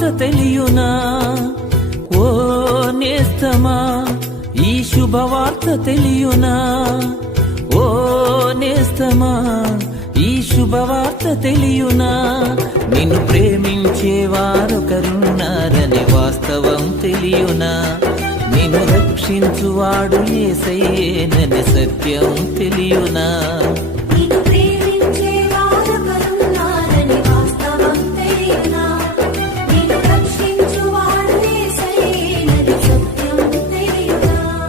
శుభవార్త తెలియునా? ఓ నేస్తమా ఈ శుభవార్త తెలియునా? ఓ నేస్తమా ఈ శుభవార్త తెలియునా? నిన్ను ప్రేమించే వారొకరున్నారని వాస్తవం తెలియునా? నిన్ను రక్షించువాడు యేసయ్యేనని సత్యం తెలియునా?